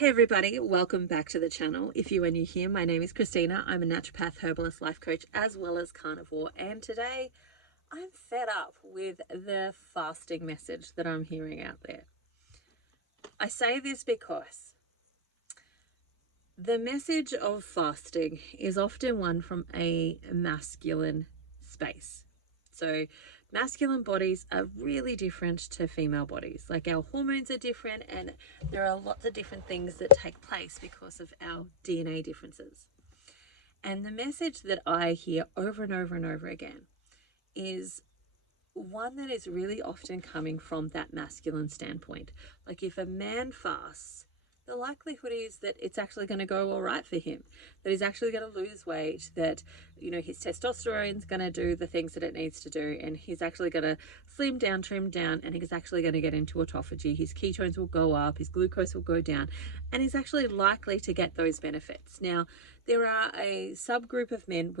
Hey everybody, welcome back to the channel. If you are new here, my name is Christina. I'm a naturopath, herbalist, life coach, as well as carnivore. And today I'm fed up with the fasting message that I'm hearing out there. I say this because the message of fasting is often one from a masculine space. So masculine bodies are really different to female bodies. Like our hormones are different, and there are lots of different things that take place because of our DNA differences. And the message that I hear over and over and over again is one that is really often coming from that masculine standpoint. Like if a man fasts, the likelihood is that it's actually going to go all right for him, that he's actually going to lose weight, that, his testosterone's going to do the things that it needs to do, and he's actually going to slim down, trim down, and he's actually going to get into autophagy. His ketones will go up, his glucose will go down, and he's actually likely to get those benefits. Now, there are a subgroup of men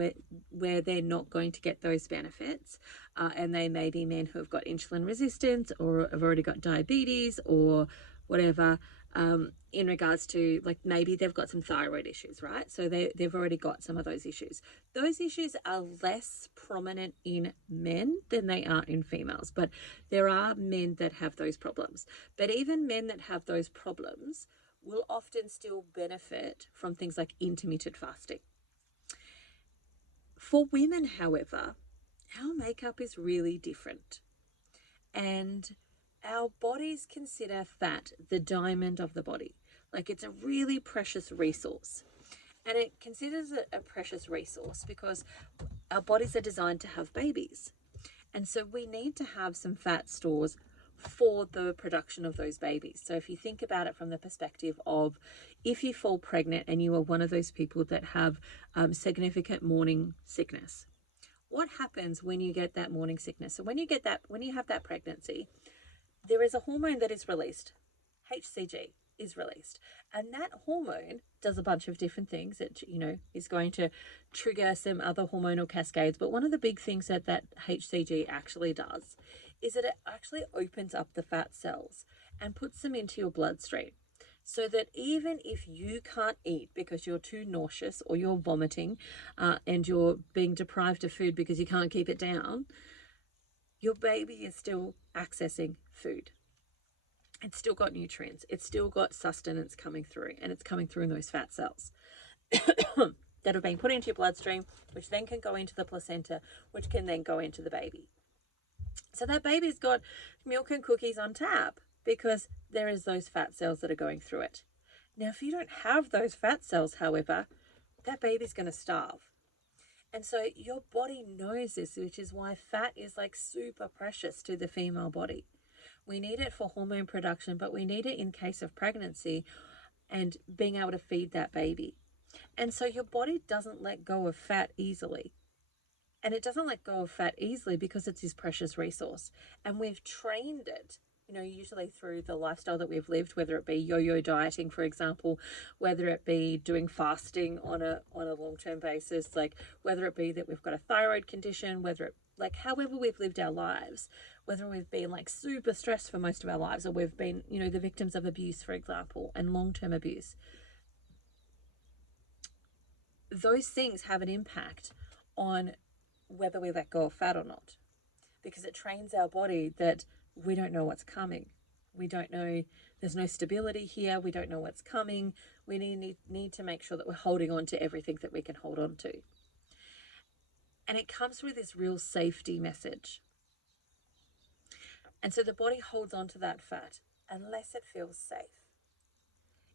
where they're not going to get those benefits, and they may be men who have got insulin resistance or have already got diabetes or whatever, in regards to, like, maybe they've got some thyroid issues, right? So they've already got some of those issues. Those issues are less prominent in men than they are in females, but there are men that have those problems. But even men that have those problems will often still benefit from things like intermittent fasting. For women, however, our makeup is really different. And our bodies consider fat the diamond of the body. Like, it's a really precious resource. And it considers it a precious resource because our bodies are designed to have babies. And so we need to have some fat stores for the production of those babies. So if you think about it from the perspective of, if you fall pregnant and you are one of those people that have significant morning sickness, what happens when you get that morning sickness? So when you have that pregnancy, there is a hormone that is released. HCG is released, and that hormone does a bunch of different things. It is going to trigger some other hormonal cascades, but one of the big things that HCG actually does is that it actually opens up the fat cells and puts them into your bloodstream, so that even if you can't eat because you're too nauseous or you're vomiting, and you're being deprived of food because you can't keep it down, your baby is still accessing food. It's still got nutrients. It's still got sustenance coming through, and it's coming through in those fat cells that are being put into your bloodstream, which then can go into the placenta, which can then go into the baby. So that baby's got milk and cookies on tap because there is those fat cells that are going through it. Now, if you don't have those fat cells, however, that baby's going to starve. And so your body knows this, which is why fat is like super precious to the female body. We need it for hormone production, but we need it in case of pregnancy and being able to feed that baby. And so your body doesn't let go of fat easily. And it doesn't let go of fat easily because it's this precious resource. And we've trained it, usually through the lifestyle that we've lived, whether it be yo-yo dieting, for example, whether it be doing fasting on a long-term basis, like whether it be that we've got a thyroid condition, however we've lived our lives, whether we've been like super stressed for most of our lives, or we've been, the victims of abuse, for example, and long-term abuse. Those things have an impact on whether we let go of fat or not, because it trains our body that we don't know what's coming. We don't know, there's no stability here. We don't know what's coming. We need to make sure that we're holding on to everything that we can hold on to. And it comes with this real safety message. And so the body holds on to that fat unless it feels safe.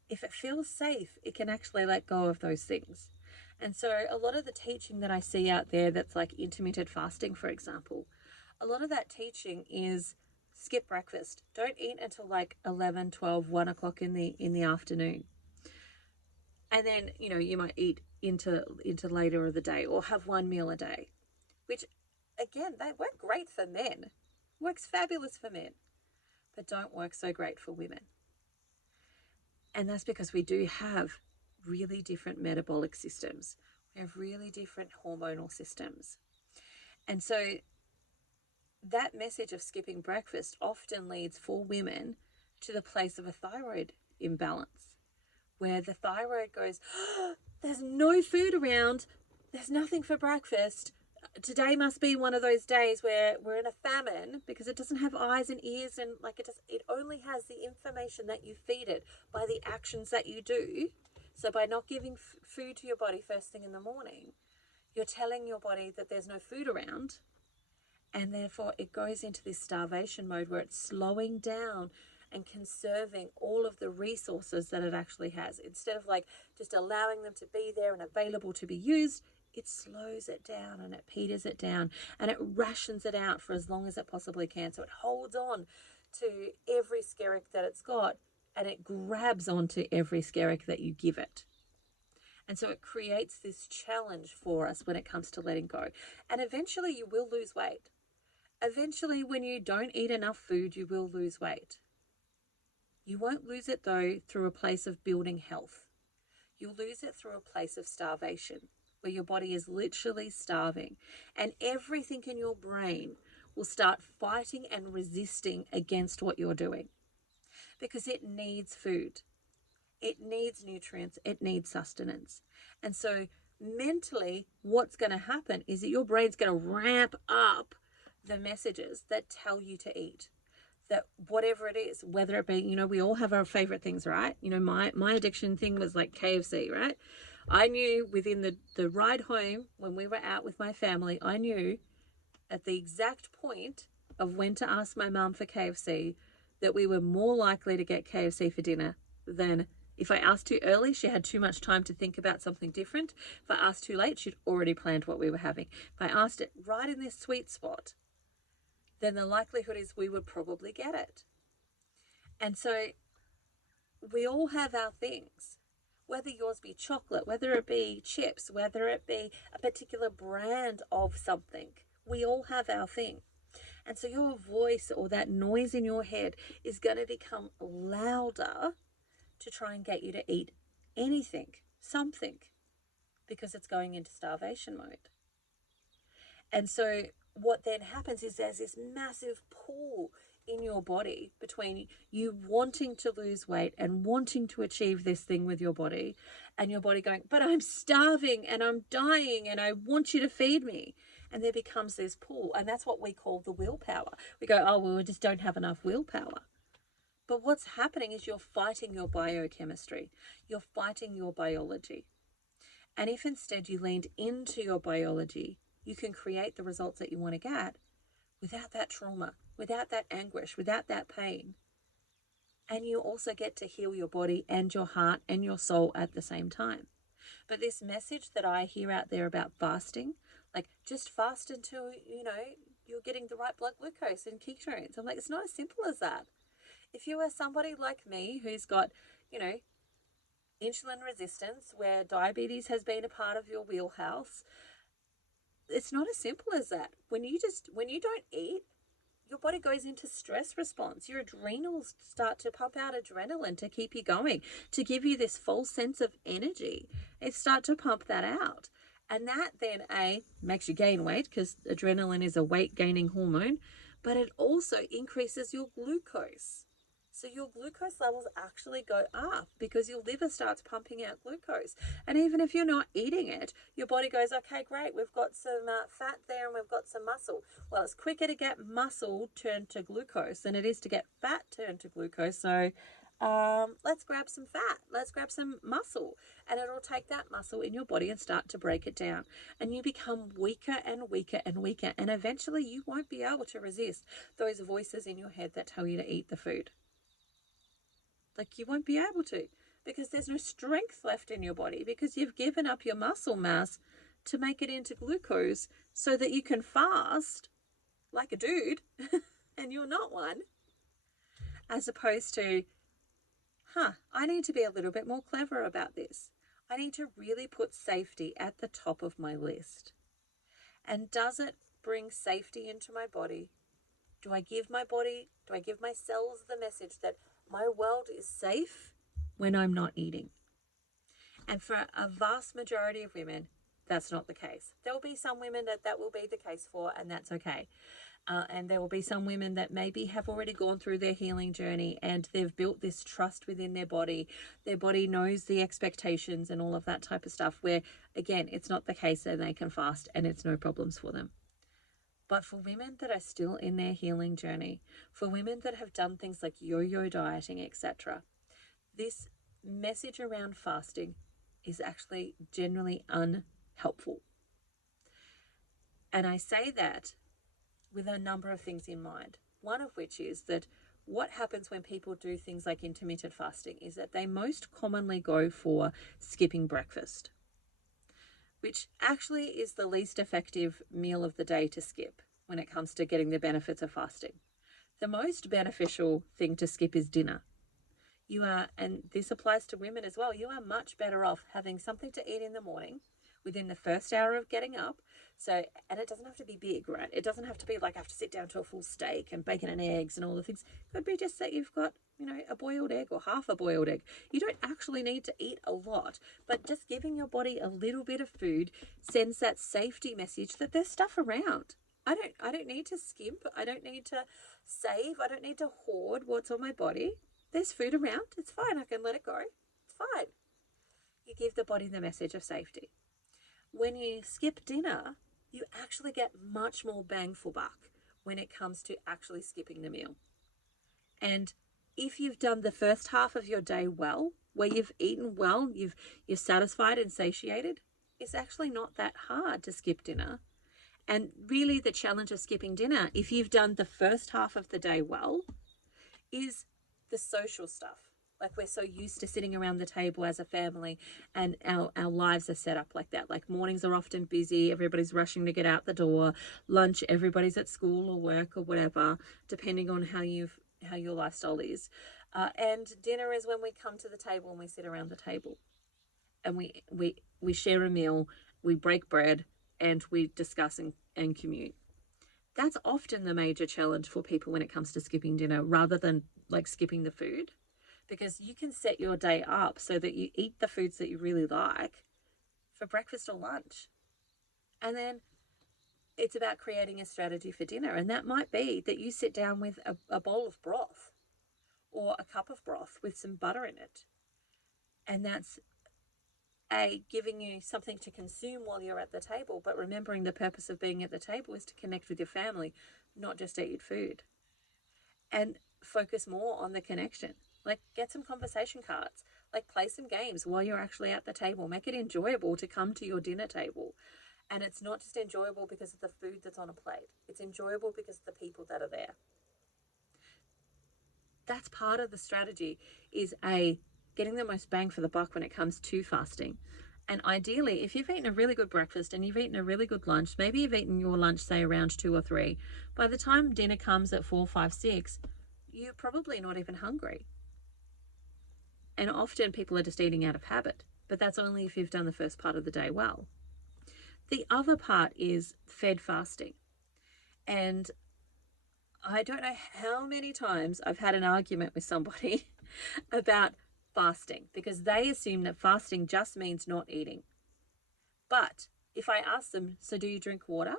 If it feels safe, it can actually let go of those things. And so a lot of the teaching that I see out there that's like intermittent fasting, for example, a lot of that teaching is skip breakfast. Don't eat until like 11, 12, 1 o'clock in the afternoon. And then, you might eat into later of the day, or have one meal a day, which again, they work great for men. Works fabulous for men, but don't work so great for women. And that's because we do have really different metabolic systems. We have really different hormonal systems. And so that message of skipping breakfast often leads for women to the place of a thyroid imbalance, where the thyroid goes, oh, there's no food around, there's nothing for breakfast. Today must be one of those days where we're in a famine, because it doesn't have eyes and ears, and like it only has the information that you feed it by the actions that you do. So by not giving food to your body first thing in the morning, you're telling your body that there's no food around, and therefore it goes into this starvation mode where it's slowing down and conserving all of the resources that it actually has. Instead of like just allowing them to be there and available to be used, it slows it down and it peters it down and it rations it out for as long as it possibly can. So it holds on to every skerrick that it's got, and it grabs onto every skerrick that you give it. And so it creates this challenge for us when it comes to letting go. And eventually you will lose weight. Eventually, when you don't eat enough food, you will lose weight. You won't lose it, though, through a place of building health. You'll lose it through a place of starvation, where your body is literally starving. And everything in your brain will start fighting and resisting against what you're doing, because it needs food. It needs nutrients. It needs sustenance. And so mentally, what's going to happen is that your brain's going to ramp up the messages that tell you to eat, that whatever it is, whether it be, we all have our favorite things, right? My addiction thing was like KFC, right? I knew within the ride home when we were out with my family, I knew at the exact point of when to ask my mum for KFC that we were more likely to get KFC for dinner than if I asked too early. She had too much time to think about something different. If I asked too late, she'd already planned what we were having. If I asked it right in this sweet spot, then the likelihood is we would probably get it. And so we all have our things, whether yours be chocolate, whether it be chips, whether it be a particular brand of something. We all have our thing. And so your voice or that noise in your head is going to become louder to try and get you to eat anything, something, because it's going into starvation mode. And so what then happens is there's this massive pull in your body between you wanting to lose weight and wanting to achieve this thing with your body, and your body going, but I'm starving and I'm dying and I want you to feed me. And there becomes this pull, and that's what we call the willpower. We go, oh, well, we just don't have enough willpower. But what's happening is you're fighting your biochemistry. You're fighting your biology. And if instead you leaned into your biology, you can create the results that you want to get without that trauma, without that anguish, without that pain. And you also get to heal your body and your heart and your soul at the same time. But this message that I hear out there about fasting, like just fast until, you're getting the right blood glucose and ketones. I'm like, it's not as simple as that. If you are somebody like me who's got, insulin resistance, where diabetes has been a part of your wheelhouse, it's not as simple as that. When you don't eat, your body goes into stress response. Your adrenals start to pump out adrenaline to keep you going, to give you this false sense of energy. They start to pump that out. And that then, makes you gain weight, because adrenaline is a weight-gaining hormone, but it also increases your glucose. So your glucose levels actually go up because your liver starts pumping out glucose. And even if you're not eating it, your body goes, okay, great, we've got some fat there and we've got some muscle. Well, it's quicker to get muscle turned to glucose than it is to get fat turned to glucose. So let's grab some fat, let's grab some muscle, and it'll take that muscle in your body and start to break it down. And you become weaker and weaker and weaker. And eventually you won't be able to resist those voices in your head that tell you to eat the food. Like, you won't be able to, because there's no strength left in your body, because you've given up your muscle mass to make it into glucose so that you can fast like a dude and you're not one, as opposed to, I need to be a little bit more clever about this. I need to really put safety at the top of my list. And does it bring safety into my body? Do I give my cells the message that my world is safe when I'm not eating? And for a vast majority of women, that's not the case. There will be some women that will be the case for, and that's okay. And there will be some women that maybe have already gone through their healing journey and they've built this trust within their body. Their body knows the expectations and all of that type of stuff, where, again, it's not the case and they can fast and it's no problems for them. But for women that are still in their healing journey, for women that have done things like yo-yo dieting, etc., this message around fasting is actually generally unhelpful. And I say that with a number of things in mind. One of which is that what happens when people do things like intermittent fasting is that they most commonly go for skipping breakfast, which actually is the least effective meal of the day to skip when it comes to getting the benefits of fasting. The most beneficial thing to skip is dinner. You are, and this applies to women as well, you are much better off having something to eat in the morning within the first hour of getting up. So, and it doesn't have to be big, right? It doesn't have to be like I have to sit down to a full steak and bacon and eggs and all the things. It could be just that you've got, a boiled egg or half a boiled egg. You don't actually need to eat a lot, but just giving your body a little bit of food sends that safety message that there's stuff around. I don't need to skimp. I don't need to save. I don't need to hoard what's on my body. There's food around. It's fine. I can let it go. It's fine. You give the body the message of safety. When you skip dinner, you actually get much more bang for buck when it comes to actually skipping the meal. And if you've done the first half of your day well, where you've eaten well, you're satisfied and satiated, it's actually not that hard to skip dinner. And really the challenge of skipping dinner, if you've done the first half of the day well, is the social stuff. Like, we're so used to sitting around the table as a family, and our lives are set up like that. Like, mornings are often busy. Everybody's rushing to get out the door. Lunch, everybody's at school or work or whatever, depending on how your lifestyle is. And dinner is when we come to the table and we sit around the table. And we share a meal, we break bread, and we discuss and commute. That's often the major challenge for people when it comes to skipping dinner, rather than like skipping the food, because you can set your day up so that you eat the foods that you really like for breakfast or lunch. And then it's about creating a strategy for dinner. And that might be that you sit down with a bowl of broth or a cup of broth with some butter in it. And that's giving you something to consume while you're at the table, but remembering the purpose of being at the table is to connect with your family, not just eat food. And focus more on the connection. Like, get some conversation cards, like play some games while you're actually at the table. Make it enjoyable to come to your dinner table. And it's not just enjoyable because of the food that's on a plate. It's enjoyable because of the people that are there. That's part of the strategy, is getting the most bang for the buck when it comes to fasting. And ideally, if you've eaten a really good breakfast and you've eaten a really good lunch, maybe you've eaten your lunch, say, around 2 or 3, by the time dinner comes at 4, 5, 6, you're probably not even hungry. And often people are just eating out of habit, but that's only if you've done the first part of the day well. The other part is fed fasting. And I don't know how many times I've had an argument with somebody about fasting, because they assume that fasting just means not eating. But if I ask them, so do you drink water?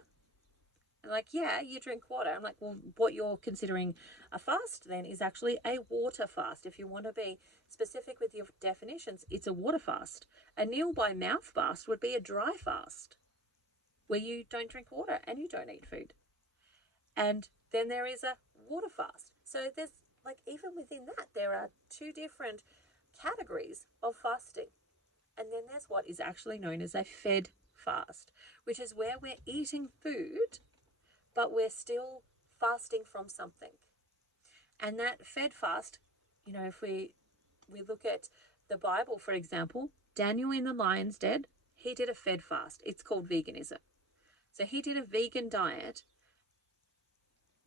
They're like, yeah, you drink water. I'm like, well, what you're considering a fast then is actually a water fast. If you want to be specific with your definitions, it's a water fast. A Nil by mouth fast would be a dry fast, where you don't drink water and you don't eat food. And then there is a water fast. So there's, like, even within that, there are 2 different categories of fasting. And then there's what is actually known as a fed fast, which is where we're eating food, but we're still fasting from something. And that fed fast, if we look at the Bible, for example, Daniel in the lion's den, he did a fed fast. It's called veganism. So he did a vegan diet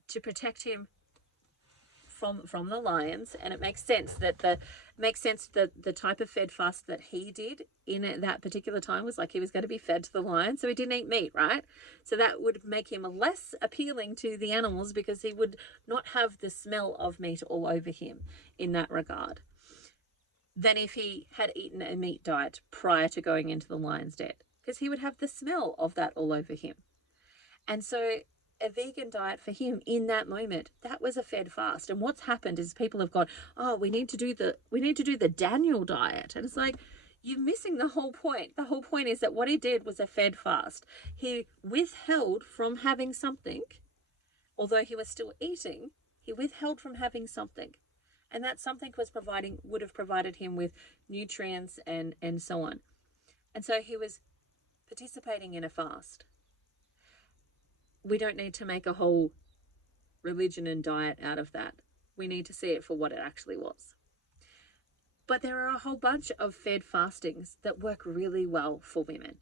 to protect him from the lions, and it makes sense that the type of fed fast that he did in that particular time was like he was going to be fed to the lions, so he didn't eat meat, right? So that would make him less appealing to the animals, because he would not have the smell of meat all over him in that regard, than if he had eaten a meat diet prior to going into the lion's den, because he would have the smell of that all over him. And so a vegan diet for him in that moment, that was a fed fast. And what's happened is people have gone, oh, we need to do the Daniel diet. And it's like, you're missing the whole point. The whole point is that what he did was a fed fast. He withheld from having something, although he was still eating, he withheld from having something. And that something would have provided him with nutrients and so on. And so he was participating in a fast. We don't need to make a whole religion and diet out of that. We need to see it for what it actually was. But there are a whole bunch of fed fastings that work really well for women.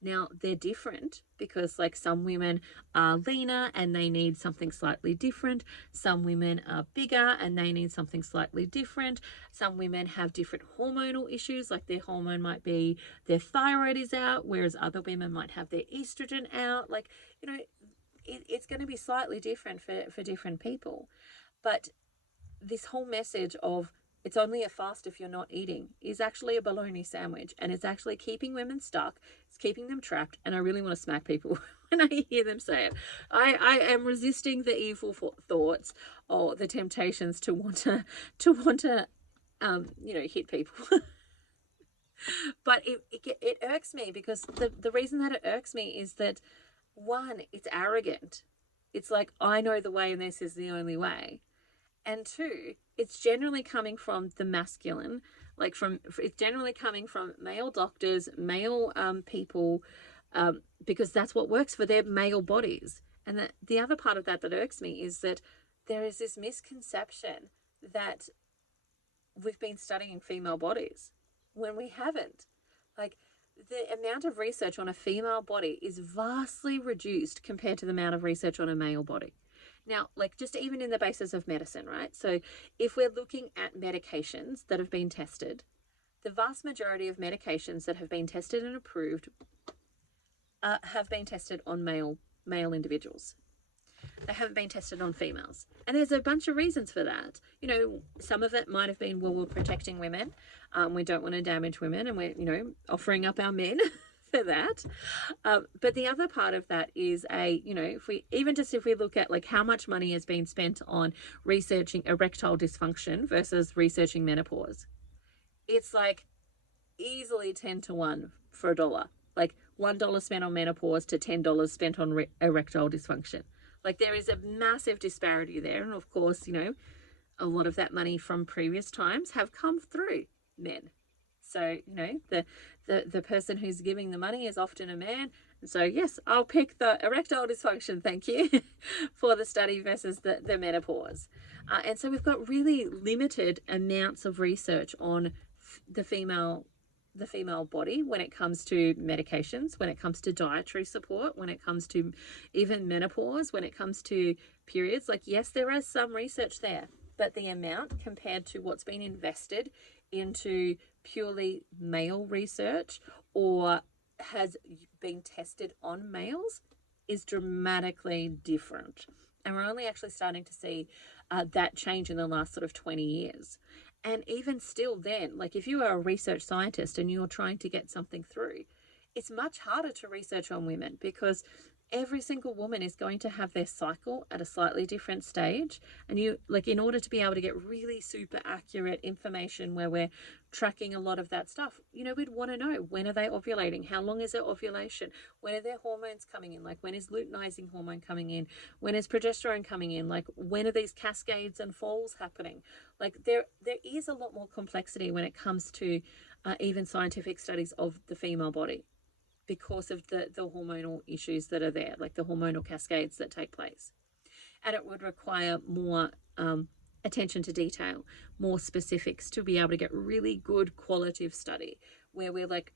Now, they're different because, like, some women are leaner and they need something slightly different. Some women are bigger and they need something slightly different. Some women have different hormonal issues, like their hormone might be their thyroid is out, whereas other women might have their estrogen out. Like, you know, it's going to be slightly different for different people. But this whole message of it's only a fast if you're not eating is actually a bologna sandwich, and it's actually keeping women stuck. It's keeping them trapped. And I really want to smack people when I hear them say it. I am resisting the evil thoughts or the temptations to want to hit people. But it irks me because the reason that it irks me is that, one, it's arrogant. It's like, I know the way and this is the only way. And two, it's generally coming from the masculine, it's generally coming from male doctors, male people, because that's what works for their male bodies. And the other part of that irks me is that there is this misconception that we've been studying female bodies when we haven't. Like, the amount of research on a female body is vastly reduced compared to the amount of research on a male body. Now, like, just even in the basis of medicine, right? So if we're looking at medications that have been tested, the vast majority of medications that have been tested and approved have been tested on male individuals. They haven't been tested on females. And there's a bunch of reasons for that. You know, some of it might have been, well, we're protecting women. We don't want to damage women, and we're, offering up our men for that. But the other part of that is if we look at, like, how much money has been spent on researching erectile dysfunction versus researching menopause, it's like easily 10 to 1 for $1. Like $1 spent on menopause to $10 spent on erectile dysfunction. Like, there is a massive disparity there. And of course, a lot of that money from previous times have come through men. So, the person who's giving the money is often a man. And so, yes, I'll pick the erectile dysfunction, thank you, for the study versus the menopause. And so we've got really limited amounts of research on the female body when it comes to medications, when it comes to dietary support, when it comes to even menopause, when it comes to periods. Like, yes, there is some research there, but the amount compared to what's been invested into purely male research or has been tested on males is dramatically different. And we're only actually starting to see that change in the last sort of 20 years. And even still then, like, if you are a research scientist and you're trying to get something through, it's much harder to research on women because every single woman is going to have their cycle at a slightly different stage. And in order to be able to get really super accurate information where we're tracking a lot of that stuff, we'd want to know, when are they ovulating? How long is their ovulation? When are their hormones coming in? Like, when is luteinizing hormone coming in? When is progesterone coming in? Like, when are these cascades and falls happening? Like, there is a lot more complexity when it comes to even scientific studies of the female body, because of the hormonal issues that are there, like the hormonal cascades that take place. And it would require more attention to detail, more specifics to be able to get really good qualitative study where we're like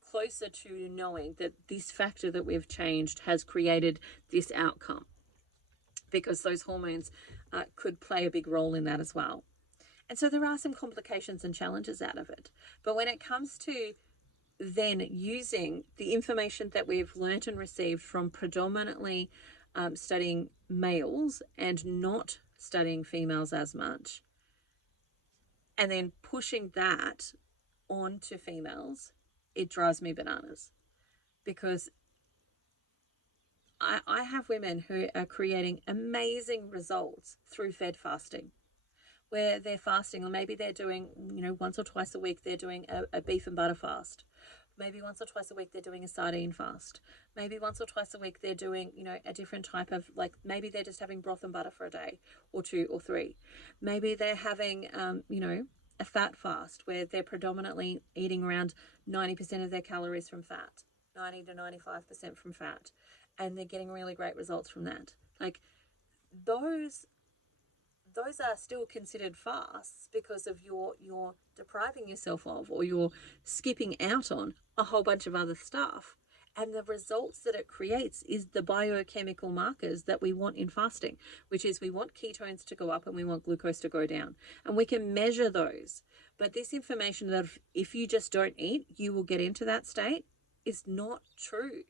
closer to knowing that this factor that we've changed has created this outcome, because those hormones could play a big role in that as well. And so there are some complications and challenges out of it. But when it comes to then using the information that we've learnt and received from predominantly studying males and not studying females as much, and then pushing that onto females, it drives me bananas. Because I have women who are creating amazing results through fed fasting, where they're fasting, or maybe they're doing, once or twice a week, they're doing a beef and butter fast. Maybe once or twice a week, they're doing a sardine fast. Maybe once or twice a week, they're doing, a different type of, like, maybe they're just having broth and butter for a day or two or three. Maybe they're having, a fat fast where they're predominantly eating around 90% of their calories from fat, 90 to 95% from fat. And they're getting really great results from that. Like, those are still considered fasts because of you're depriving yourself of, or you're skipping out on a whole bunch of other stuff. And the results that it creates is the biochemical markers that we want in fasting, which is we want ketones to go up and we want glucose to go down. And we can measure those. But this information that if you just don't eat, you will get into that state is not true.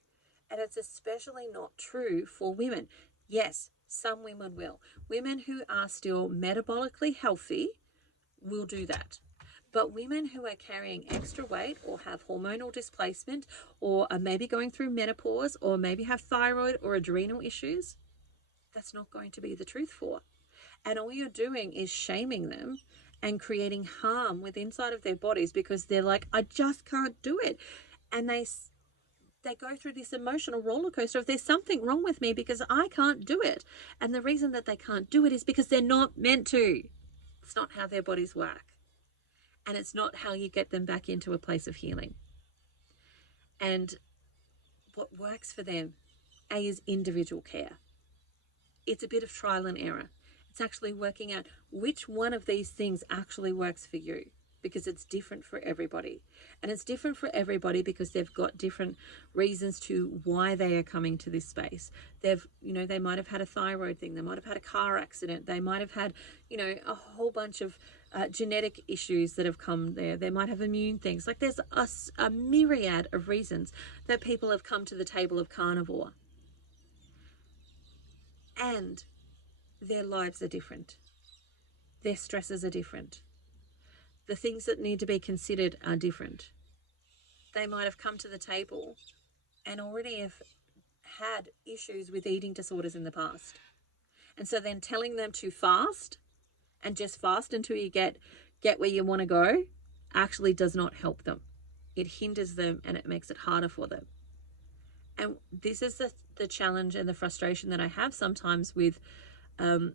And it's especially not true for women. Yes, some women will. Women who are still metabolically healthy will do that. But women who are carrying extra weight or have hormonal displacement or are maybe going through menopause or maybe have thyroid or adrenal issues, that's not going to be the truth for. And all you're doing is shaming them and creating harm with inside of their bodies because they're like, I just can't do it. And they go through this emotional roller coaster of there's something wrong with me because I can't do it. And the reason that they can't do it is because they're not meant to. It's not how their bodies work. And it's not how you get them back into a place of healing. And what works for them, is individual care. It's a bit of trial and error. It's actually working out which one of these things actually works for you, because it's different for everybody. And it's different for everybody because they've got different reasons to why they are coming to this space. They might have had a thyroid thing. They might have had a car accident. They might have had, a whole bunch of genetic issues that have come there. They might have immune things. Like, there's a myriad of reasons that people have come to the table of carnivore. And their lives are different. Their stresses are different. The things that need to be considered are different. They might have come to the table and already have had issues with eating disorders in the past. And so then telling them to fast and just fast until you get where you want to go actually does not help them. It hinders them and it makes it harder for them. And this is the challenge and the frustration that I have sometimes with the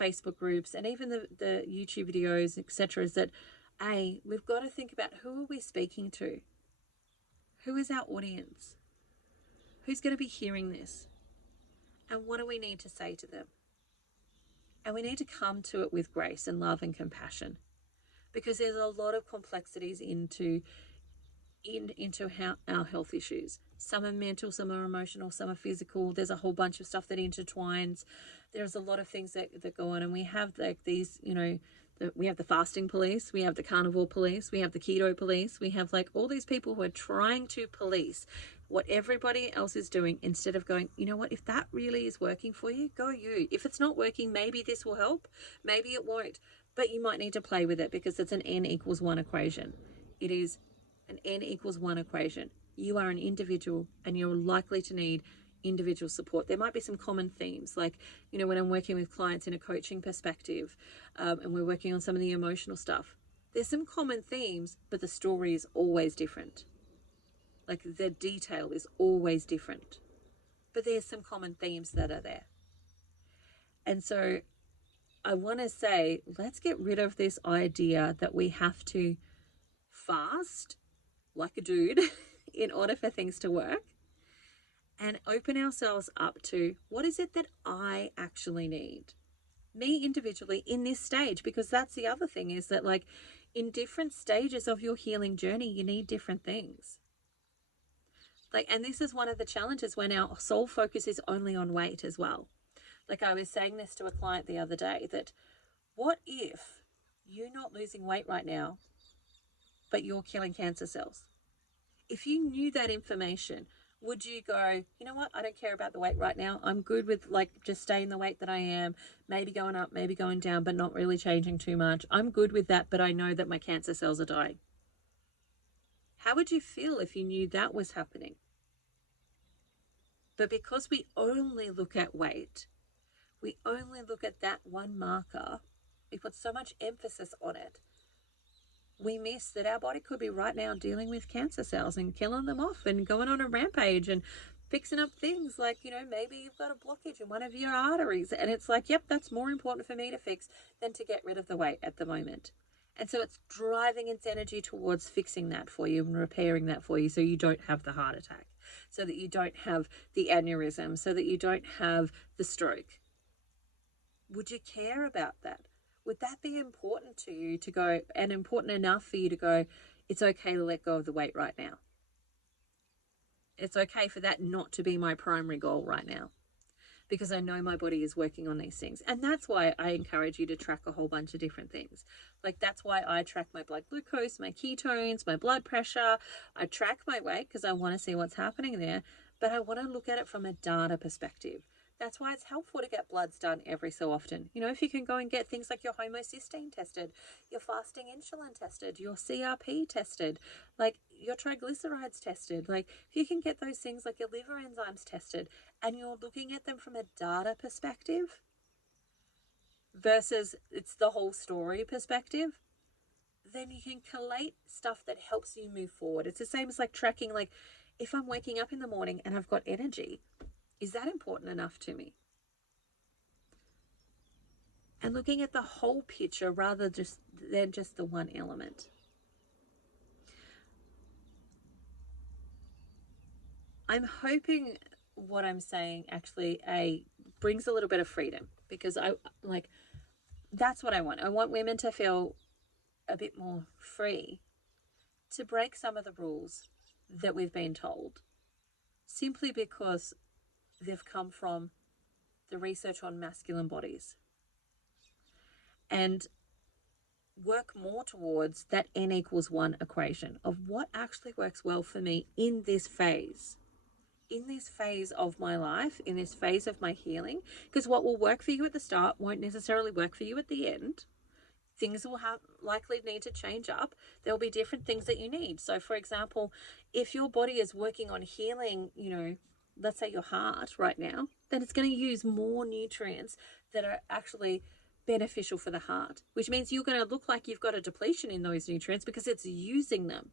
Facebook groups and even the YouTube videos, etc., is that we've got to think about, who are we speaking to? Who is our audience? Who's going to be hearing this? And what do we need to say to them? And we need to come to it with grace and love and compassion, because there's a lot of complexities into how our health issues. Some are mental, some are emotional, some are physical. There's a whole bunch of stuff that intertwines. There's a lot of things that go on, and we have these, we have the fasting police, we have the carnivore police, we have the keto police, we have all these people who are trying to police what everybody else is doing, instead of going, you know what, if that really is working for you, go you. If it's not working, maybe this will help, maybe it won't, but you might need to play with it, because it's an n=1 equation. It is an n=1 equation. You are an individual and you're likely to need individual support. There might be some common themes, like, when I'm working with clients in a coaching perspective, and we're working on some of the emotional stuff, there's some common themes, but the story is always different. Like, the detail is always different, but there's some common themes that are there. And so I want to say, let's get rid of this idea that we have to fast like a dude in order for things to work, and open ourselves up to, what is it that I actually need, me individually, in this stage? Because that's the other thing, is that in different stages of your healing journey, you need different things. And this is one of the challenges when our sole focus is only on weight as well. I was saying this to a client the other day, that what if you're not losing weight right now, but you're killing cancer cells? If you knew that information, would you go, you know what, I don't care about the weight right now. I'm good with just staying the weight that I am, maybe going up, maybe going down, but not really changing too much. I'm good with that, but I know that my cancer cells are dying. How would you feel if you knew that was happening? But because we only look at weight, we only look at that one marker, we put so much emphasis on it, we miss that our body could be right now dealing with cancer cells and killing them off and going on a rampage and fixing up things like, maybe you've got a blockage in one of your arteries. And it's like, yep, that's more important for me to fix than to get rid of the weight at the moment. And so it's driving its energy towards fixing that for you and repairing that for you so you don't have the heart attack, so that you don't have the aneurysm, so that you don't have the stroke. Would you care about that? Would that be important to you to go, and important enough for you to go, it's okay to let go of the weight right now? It's okay for that not to be my primary goal right now, because I know my body is working on these things. And that's why I encourage you to track a whole bunch of different things. Like, that's why I track my blood glucose, my ketones, my blood pressure. I track my weight because I want to see what's happening there, but I want to look at it from a data perspective. That's why it's helpful to get bloods done every so often. If you can go and get things like your homocysteine tested, your fasting insulin tested, your CRP tested, like your triglycerides tested, like if you can get those things like your liver enzymes tested, and you're looking at them from a data perspective versus it's the whole story perspective, then you can collate stuff that helps you move forward. It's the same as like tracking, like if I'm waking up in the morning and I've got energy, is that important enough to me? And looking at the whole picture rather than just the one element. I'm hoping what I'm saying actually brings a little bit of freedom, because that's what I want. I want women to feel a bit more free to break some of the rules that we've been told, simply because they've come from the research on masculine bodies, and work more towards that N=1 equation of what actually works well for me in this phase of my life, in this phase of my healing. Because what will work for you at the start won't necessarily work for you at the end. Things will likely need to change up. There'll be different things that you need. So for example, if your body is working on healing, let's say your heart right now, then it's going to use more nutrients that are actually beneficial for the heart, which means you're going to look like you've got a depletion in those nutrients because it's using them,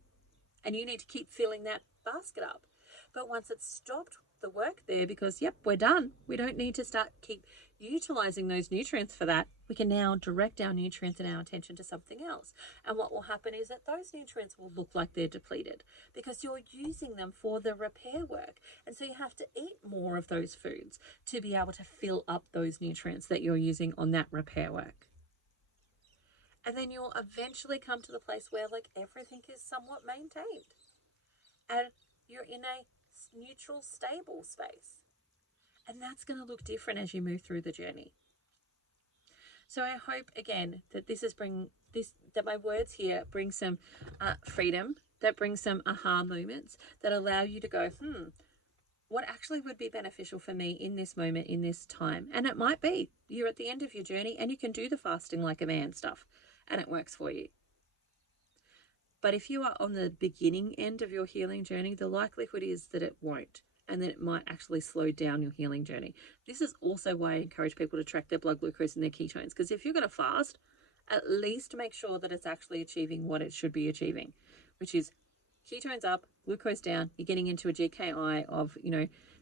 and you need to keep filling that basket up. But once it's stopped the work there, because yep, we're done, we don't need to keep utilizing those nutrients for that, we can now direct our nutrients and our attention to something else. And what will happen is that those nutrients will look like they're depleted because you're using them for the repair work. And so you have to eat more of those foods to be able to fill up those nutrients that you're using on that repair work. And then you'll eventually come to the place where like everything is somewhat maintained and you're in a neutral, stable space. And that's going to look different as you move through the journey. So I hope again that that my words here bring some freedom, that bring some aha moments that allow you to go, what actually would be beneficial for me in this moment, in this time? And it might be you're at the end of your journey and you can do the fasting like a man stuff and it works for you. But if you are on the beginning end of your healing journey, the likelihood is that it won't, and that it might actually slow down your healing journey. This is also why I encourage people to track their blood glucose and their ketones, because if you're going to fast, at least make sure that it's actually achieving what it should be achieving, which is ketones up, glucose down. You're getting into a GKI of,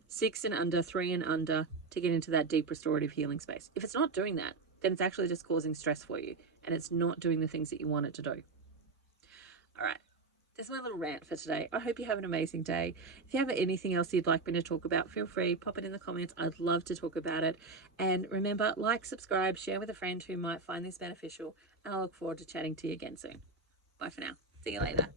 6 and under, 3 and under to get into that deep restorative healing space. If it's not doing that, then it's actually just causing stress for you, and it's not doing the things that you want it to do. All right, that's my little rant for today. I hope you have an amazing day. If you have anything else you'd like me to talk about, feel free, pop it in the comments. I'd love to talk about it. And remember, like, subscribe, share with a friend who might find this beneficial, and I look forward to chatting to you again soon. Bye for now. See you later.